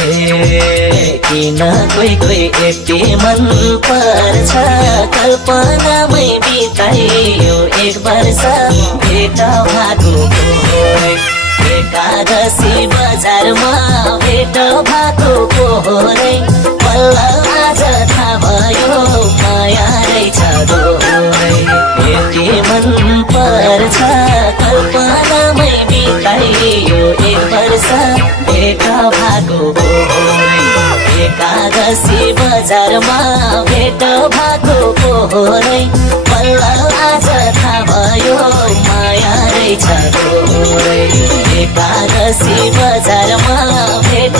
किन कोही कोही यति मन पर्छ कल्पनामै बिताइयो एक वर्ष भेट भएको एकादशी बजारमा भेट भएको पोहोरै बल्ल आज थाहा भयो माया रहेछ दोहोरै यति मन पर्छ कल्पनामै बिताइयो एक वर्ष भेट भएको पोहोरै एकादशी बजारमा भेट भएको पोहोरै बल्ल आज थाहा भयो माया रहेछ दोहोरै एकादशी बजारमा भेट